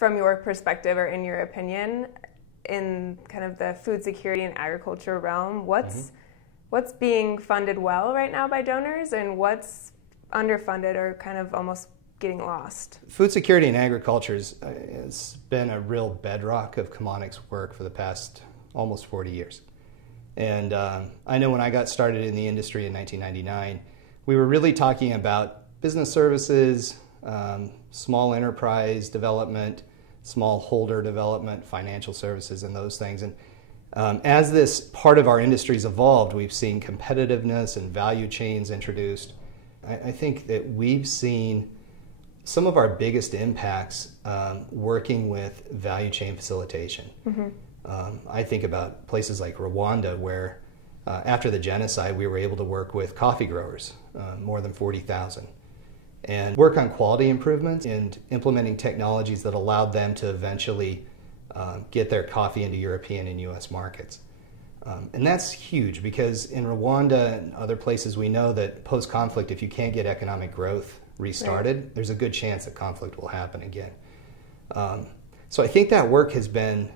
from your perspective or in your opinion, in kind of the food security and agriculture realm, what's being funded well right now by donors and what's underfunded or kind of almost getting lost? Food security and agriculture has been a real bedrock of Chemonics work for the past almost 40 years. And I know when I got started in the industry in 1999, we were really talking about business services, small enterprise development, smallholder development, financial services, and those things. And as this part of our industry's evolved, we've seen competitiveness and value chains introduced. I think that we've seen some of our biggest impacts working with value chain facilitation. I think about places like Rwanda, where after the genocide, we were able to work with coffee growers, more than 40,000, and work on quality improvements and implementing technologies that allowed them to eventually get their coffee into European and US markets. And that's huge because in Rwanda and other places we know that post-conflict, if you can't get economic growth restarted, there's a good chance that conflict will happen again. So I think that work has been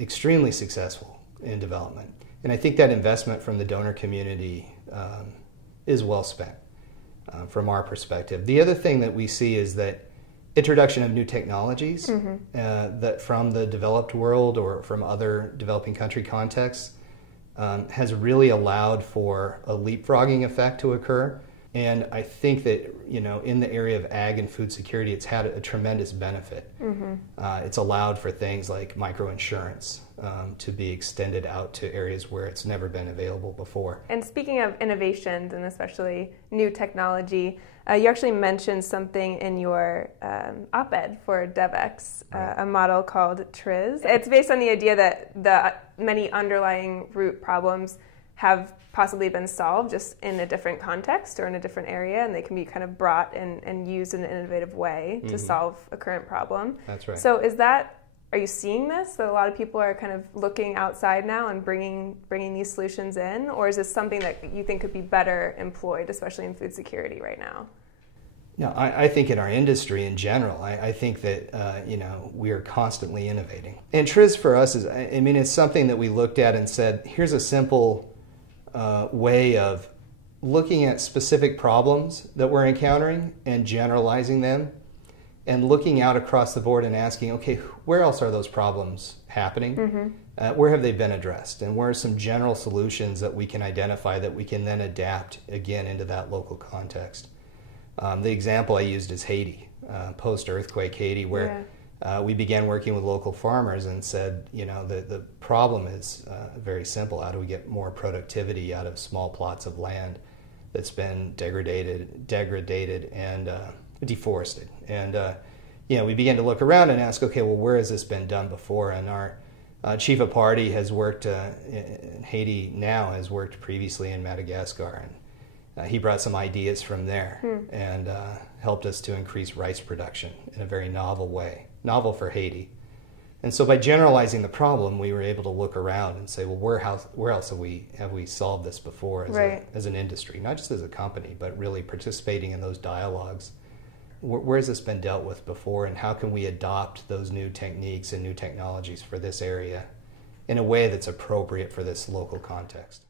extremely successful in development. And I think that investment from the donor community is well spent from our perspective. The other thing that we see is that introduction of new technologies that from the developed world or from other developing country contexts has really allowed for a leapfrogging effect to occur. And I think that, you know, in the area of ag and food security, it's had a tremendous benefit. It's allowed for things like microinsurance to be extended out to areas where it's never been available before. And speaking of innovations and especially new technology, you actually mentioned something in your op-ed for Devex, a model called TRIZ. It's based on the idea that the many underlying root problems have possibly been solved just in a different context or in a different area, and they can be kind of brought and used in an innovative way to solve a current problem. That's right. So are you seeing this, that a lot of people are kind of looking outside now and bringing these solutions in, or is this something that you think could be better employed, especially in food security right now? No, I think in our industry in general, I think that you know, we are constantly innovating. And TRIZ for us is, I mean, it's something that we looked at and said, here's a simple way of looking at specific problems that we're encountering and generalizing them, and looking out across the board and asking, okay, where else are those problems happening? Where have they been addressed? And where are some general solutions that we can identify that we can then adapt again into that local context? The example I used is Haiti, post-earthquake Haiti, where we began working with local farmers and said, you know, the problem is very simple. How do we get more productivity out of small plots of land that's been degraded and deforested? And you know, we began to look around and ask, okay, well, where has this been done before? And our chief of party has worked in Haiti now, has worked previously in Madagascar, and he brought some ideas from there and helped us to increase rice production in a very novel way, novel for Haiti. And so by generalizing the problem, we were able to look around and say, well, where else have we solved this before as an industry, not just as a company, but really participating in those dialogues. Where has this been dealt with before, and how can we adopt those new techniques and new technologies for this area in a way that's appropriate for this local context?